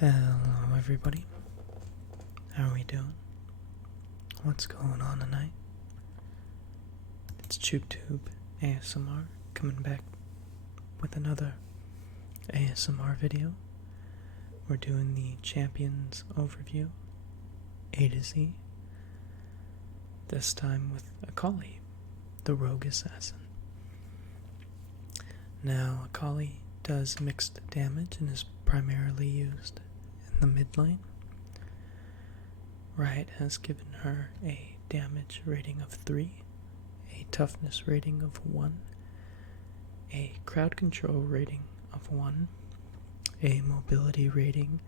Hello everybody, how are we doing? What's going on tonight? It's TubeTube ASMR coming back with another ASMR video. We're doing the Champions Overview, A to Z, this time with Akali, the rogue assassin. Now, Akali does mixed damage and is primarily used in the mid lane. Riot has given her a damage rating of 3, a toughness rating of 1, a crowd control rating of 1, a mobility rating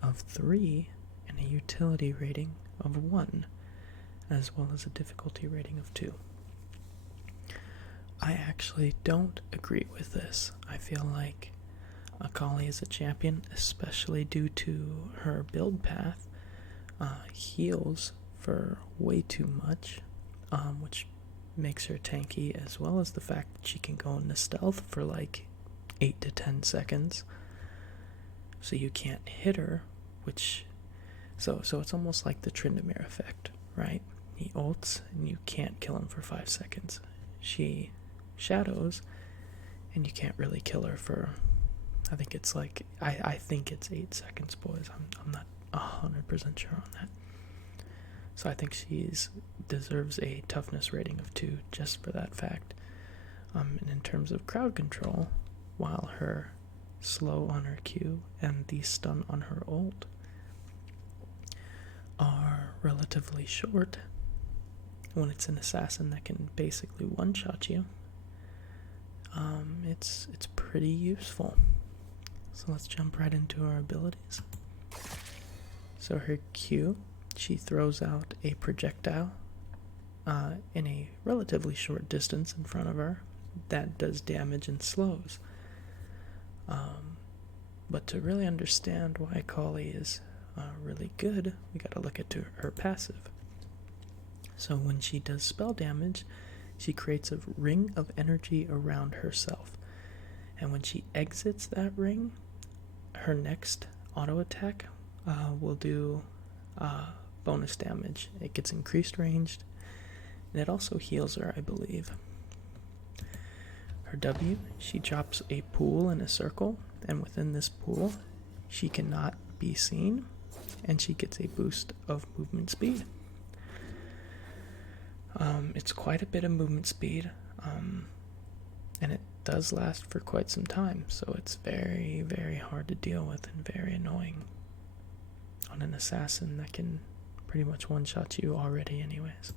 of 3, and a utility rating of 1, as well as a difficulty rating of 2. I actually don't agree with this. I feel like Akali is a champion, especially due to her build path, heals for way too much, which makes her tanky, as well as the fact that she can go into stealth for like 8 to 10 seconds, so you can't hit her, so it's almost like the Tryndamere effect, right? He ults and you can't kill him for 5 seconds. She shadows and you can't really kill her for, I think it's 8 seconds, boys. I'm not 100% sure on that. So I think she deserves a toughness rating of 2 just for that fact. And in terms of crowd control, while her slow on her Q and the stun on her ult are relatively short, when it's an assassin that can basically one-shot you, it's pretty useful. So let's jump right into our abilities. So her Q, she throws out a projectile in a relatively short distance in front of her that does damage and slows. But to really understand why Akali is really good, we gotta look at her passive. So when she does spell damage, she creates a ring of energy around herself. And when she exits that ring, her next auto attack will do bonus damage. It gets increased range, and it also heals her, I believe. Her W, she drops a pool in a circle, and within this pool, she cannot be seen, and she gets a boost of movement speed. It's quite a bit of movement speed, and it does last for quite some time, so it's very, very hard to deal with and very annoying on an assassin that can pretty much one-shot you already anyways.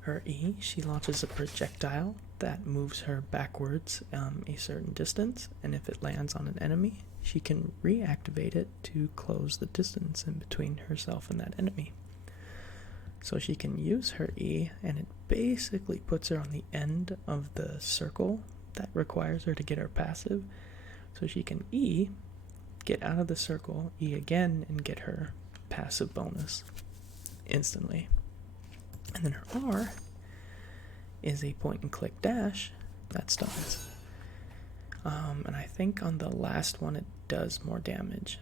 Her E, she launches a projectile that moves her backwards a certain distance, and if it lands on an enemy, she can reactivate it to close the distance in between herself and that enemy. So she can use her E, and it basically puts her on the end of the circle that requires her to get her passive. So she can E, get out of the circle, E again, and get her passive bonus instantly. And then her R is a point and click dash that stuns. And I think on the last one it does more damage.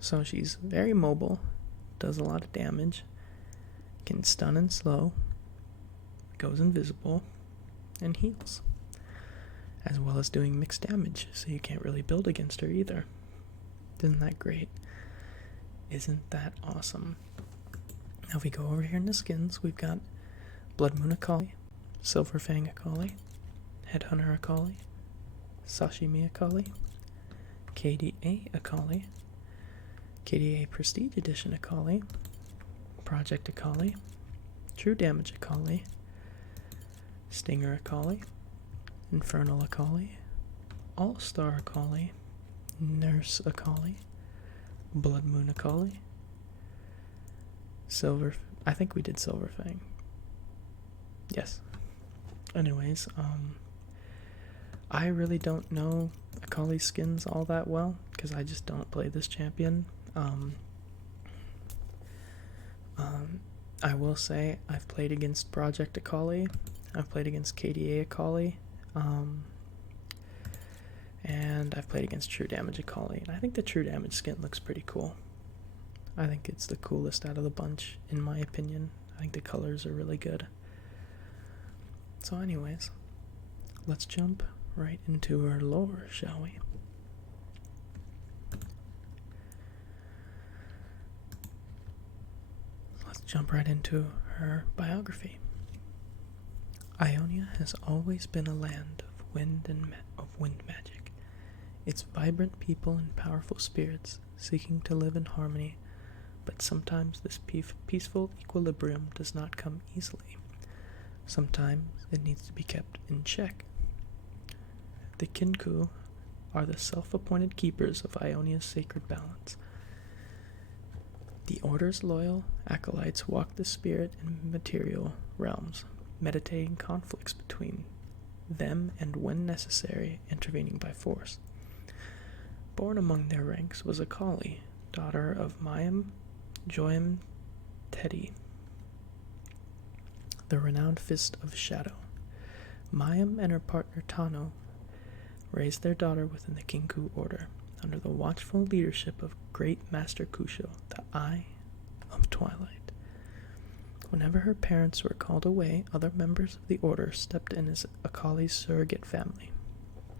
So she's very mobile, does a lot of damage, can stun and slow, goes invisible, and heals, as well as doing mixed damage, so you can't really build against her either. Isn't that great? Isn't that awesome? Now if we go over here in the skins, we've got Blood Moon Akali, Silver Fang Akali, Headhunter Akali, Sashimi Akali, KDA Akali, KDA Prestige Edition Akali, Project Akali, True Damage Akali, Stinger Akali, Infernal Akali, All-Star Akali, Nurse Akali, Blood Moon Akali, I think we did Silver Fang. Yes. Anyways, I really don't know Akali skins all that well, because I just don't play this champion. I will say I've played against Project Akali, I've played against KDA Akali, and I've played against True Damage Akali, and I think the True Damage skin looks pretty cool. I think it's the coolest out of the bunch, in my opinion. I think the colors are really good. So anyways, let's jump right into her lore, shall we? Let's jump right into her biography. Ionia has always been a land of wind and wind magic. Its vibrant people and powerful spirits seeking to live in harmony, but sometimes this peaceful equilibrium does not come easily. Sometimes it needs to be kept in check. The Kinku are the self-appointed keepers of Ionia's sacred balance. The Order's loyal acolytes walk the spirit and material realms, meditating conflicts between them and, when necessary, intervening by force. Born among their ranks was Akali, daughter of Mayim Joim Tedi, the renowned Fist of Shadow. Mayim and her partner Tano raised their daughter within the Kinku Order, under the watchful leadership of Great Master Kusho, the Eye of Twilight. Whenever her parents were called away, other members of the Order stepped in as Akali's surrogate family.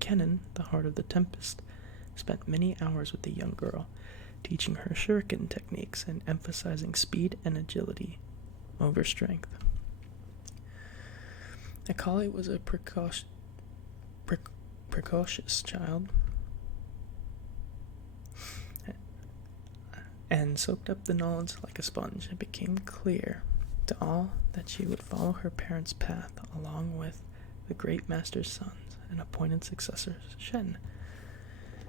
Kennen, the Heart of the Tempest, spent many hours with the young girl, teaching her shuriken techniques and emphasizing speed and agility over strength. Akali was a precocious child and soaked up the knowledge like a sponge. It became clear to all that she would follow her parents' path along with the Great Master's sons and appointed successor Shen.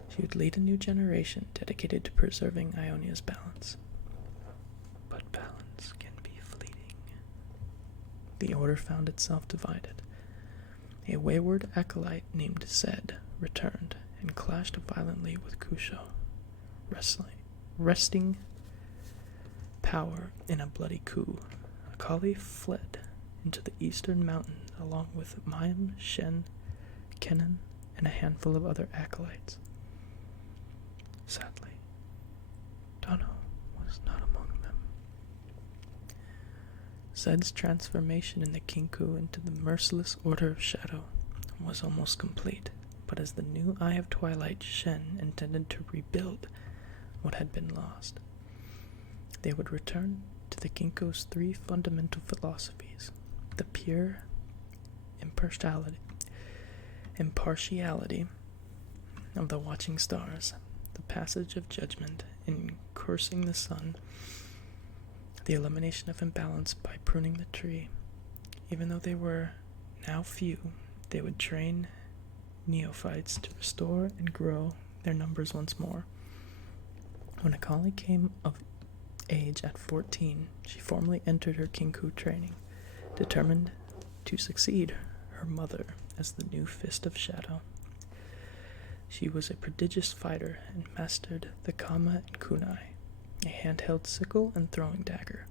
She would lead a new generation dedicated to preserving Ionia's balance. But balance can be fleeting. The Order found itself divided. A wayward acolyte named Zed returned and clashed violently with Kusho, wresting power in a bloody coup. Akali fled into the eastern mountains along with Mayim, Shen, Kennen, and a handful of other acolytes. Sadly, Tano was not among them. Zed's transformation in the Kinku into the merciless Order of Shadow was almost complete, but as the new Eye of Twilight, Shen intended to rebuild what had been lost. They would return to the Kinko's three fundamental philosophies: the pure impartiality of the watching stars, the passage of judgment in cursing the sun, the elimination of imbalance by pruning the tree. Even though they were now few, they would train neophytes to restore and grow their numbers once more. When Akali came of age at 14, she formally entered her Kinku training, determined to succeed her mother as the new Fist of Shadow. She was a prodigious fighter and mastered the Kama and Kunai, a handheld sickle and throwing dagger.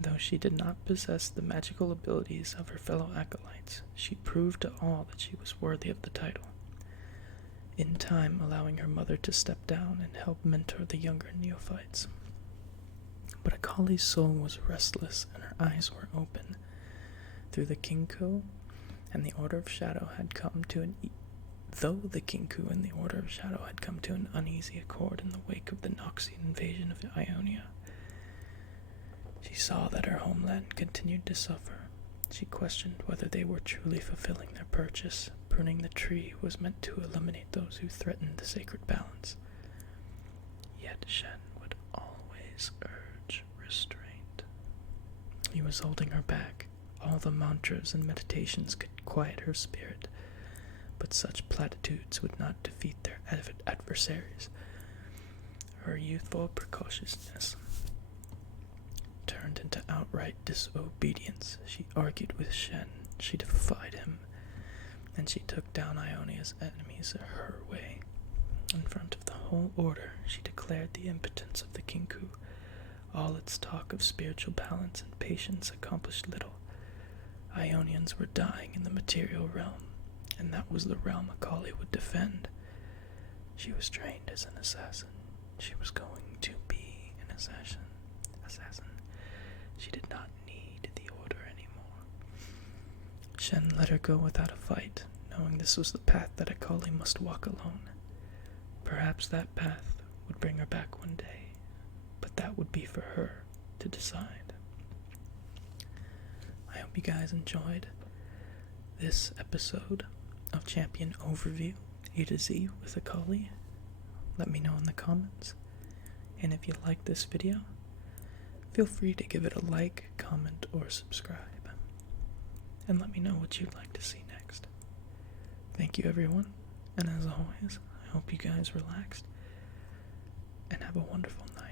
Though she did not possess the magical abilities of her fellow acolytes, she proved to all that she was worthy of the title, in time allowing her mother to step down and help mentor the younger neophytes. But Akali's soul was restless and her eyes were open. Through the Kinku and the Order of Shadow had come to an uneasy accord in the wake of the Noxian invasion of Ionia, she saw that her homeland continued to suffer. She questioned whether they were truly fulfilling their purpose. Pruning the tree was meant to eliminate those who threatened the sacred balance. Yet Shen would always urge restraint. He was holding her back. All the mantras and meditations could quiet her spirit, but such platitudes would not defeat their adversaries. Her youthful precociousness turned into outright disobedience. She argued with Shen, she defied him, and she took down Ionia's enemies her way. In front of the whole Order, she declared the impotence of the Kinku. All its talk of spiritual balance and patience accomplished little. Ionians were dying in the material realm, and that was the realm Akali would defend. She was trained as an assassin. She was going to be an assassin. She did not need the order anymore. Shen let her go without a fight, knowing this was the path that Akali must walk alone. Perhaps that path would bring her back one day, but that would be for her to decide. I hope you guys enjoyed this episode of Champion Overview A to Z with Akali. Let me know in the comments. And if you like this video, feel free to give it a like, comment, or subscribe. And let me know what you'd like to see next. Thank you, everyone. And as always, I hope you guys relaxed and have a wonderful night.